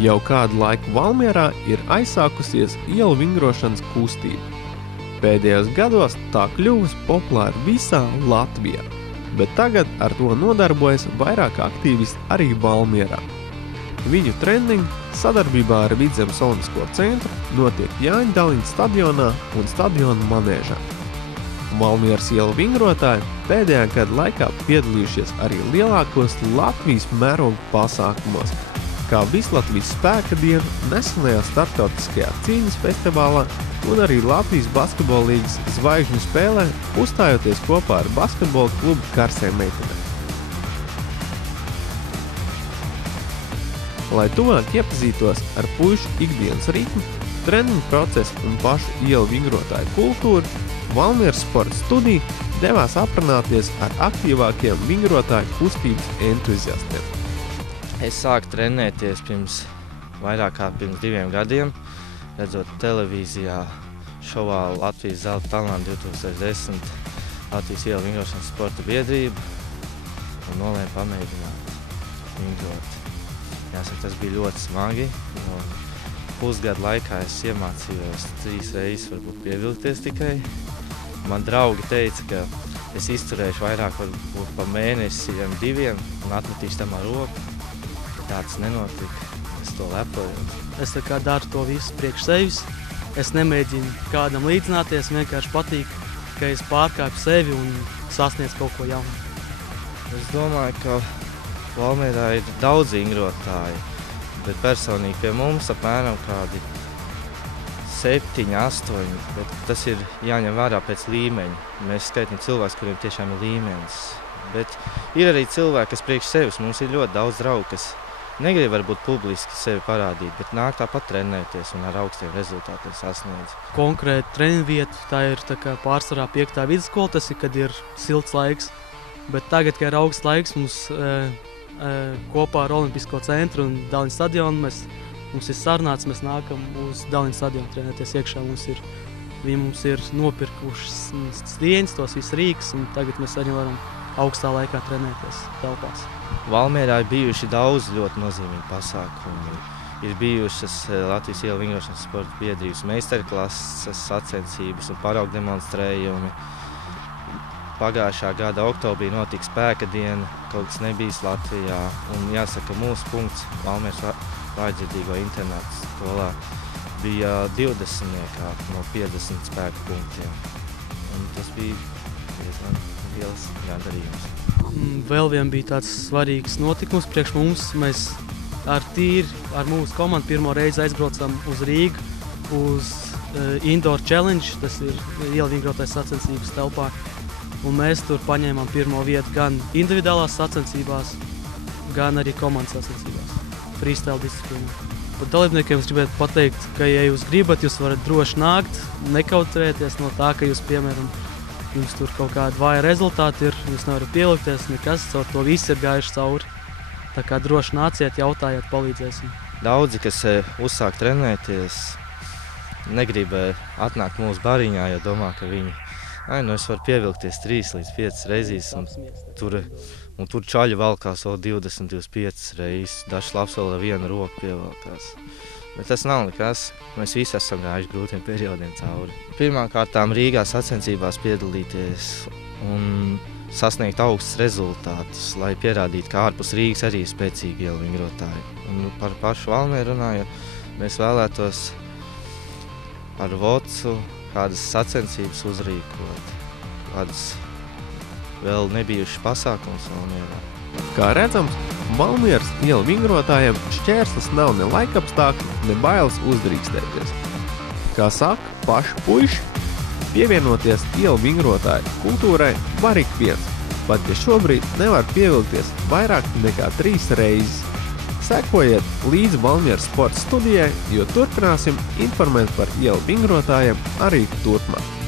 Jau kādu laiku Valmierā ir aizsākusies ielu vingrošanas kustība. Pēdējos gados tā kļuvusi populāra visā Latvijā, bet tagad ar to nodarbojas vairāk aktīvisti arī Valmierā. Viņu treniņi sadarbībā ar Vidzemes Olimpisko centru notiek Jāņa Daliņa stadionā un stadiona manēžā. Valmieras ielu vingrotāji pēdējā gada laikā piedalījušies arī lielākos Latvijas mēroga pasākumos, kā Vislatvijas spēka diena, nesenajā starptautiskajā cīņas festivālā un arī Latvijas basketbola līgas zvaigžņu spēlē, uzstājoties kopā ar basketbola klubu Karsē meitenēm. Lai tuvāk iepazītos ar puišu ikdienas ritmu, treniņu procesu un pašu ielu vingrotāju kultūru, Valmieras sporta studija devās aprunāties ar aktīvākiem vingrotāju kustības entuziastiem. Es sāku trenēties vairāk kā pirms 2 gadiem, redzot televīzijā šovā Latvijas zelta talanti 2010 Latvijas ielu vingrošanas sporta biedrība un nolēmu pamēģināt vingrot. Jāsaka, tas bija ļoti smagi, jo pusgadu laikā es iemācījos 3 reizes varbūt pievilkties tikai. Man draugi teica, ka es izturēšu vairāk varbūt pa mēnesiem 2 un atmetīšu tam ar roku. Tāds nenotika, es to lepoju. Es tā kā daru to visu priekš sevis. Es nemēģinu kādam līdzināties, vienkārši patīk, ka es pārkāpu sevi un sasniedzu kaut ko jaunu. Es domāju, ka Valmierā ir daudz vingrotāji, bet personīgi pie mums apmēram kādi 7, 8, bet tas ir jāņem vērā pēc līmeņa. Mēs skaitam cilvēkus, kuriem tiešām ir līmenis. Bet ir arī cilvēki, kas priekš sevis. Mums ir ļoti daudz draugu, kas negrib varbūt publiski sevi parādīt, bet nāk tāpat trenēties un ar augstiem rezultātiem sasniedz. Konkrēti treniņu vieta, tā ir tā kā pārsvarā 5. vidusskola, tas ir, kad ir silts laiks. Bet tagad, kad ir augsts laiks, mums kopā ar Olimpisko centru un Daliņa stadionu mums ir sarunāts, mēs nākam uz Daliņa stadionu trenēties iekšā. Viņi mums ir nopirkuši stieņus, tos visus rīks, un tagad mēs arī varam augstā laikā trenēties telpās. Valmierā ir bijuši daudz ļoti nozīmīgi pasākumi. Ir bijušas Latvijas ielu vingrošanas sporta biedrības meistarklases sacensības un paraugu demonstrējumi. Pagājušā gada oktobrī notika spēka diena, kaut kas nebijis Latvijā. Un jāsaka, mūsu punkts Valmieras vājdzirdīgo internātu skolā bija 20 no 50 spēka punktiem. Un tas bija diezgan liels gandarījums. Vēl vien bija tāds svarīgs notikums priekš mums. Mēs ar mūsu komandu pirmo reizi aizbraucam uz Rīgu, uz Indoor Challenge, tas ir ielu vingrotāju sacensības telpā. Un mēs tur paņēmām pirmo vietu gan individuālās sacensībās, gan arī komandas sacensībās, freestyle disciplīnā. Par dalībniekiem es gribētu pateikt, ka, ja jūs gribat, jūs varat droši nākt, nekautrēties no tā, ka jūs, piemēram, jums tur kaut kādi vāja rezultāti ir, jūs nevarat pievilkties, nekas, caur to viss ir gājuši cauri. Tā kā droši nāciet, jautājiet, palīdzēsim. Daudzi, kas uzsāk trenēties, negrib atnākt mūsu bariņā, jo domā, ka viņi es varu pievilkties 3 līdz 5 reizes, un tur čaļi valkās 20, 25 reizes. Dažs labs vēl ar 1 roku pievalkās. Bet tas nav nekas. Mēs visi esam gājuši grūtiem periodiem cauri. Pirmkārtām Rīgā sacensībās piedalīties un sasniegt augstus rezultātus, lai pierādītu, ka ārpus Rīgas arī ir spēcīgi ielu vingrotāji. Un par pašu Valmieru runājot, mēs vēlētos ar Vocu kādas sacensības uzrīkot, kādas vēl nebijušas pasākums Valmierā. Kā redzams, Valmieras ielu vingrotājiem šķērslis nav ne laikapstākļi, ne bailes uzdrīkstēties. Kā saka paši puiši, pievienoties ielu vingrotāju kultūrai var ik viens, pat ja šobrīd nevar pievilkties vairāk nekā 3 reizes. Sekojiet līdz Valmieras sporta studijai, jo turpināsim informēt par ielu vingrotājiem arī turpmāk.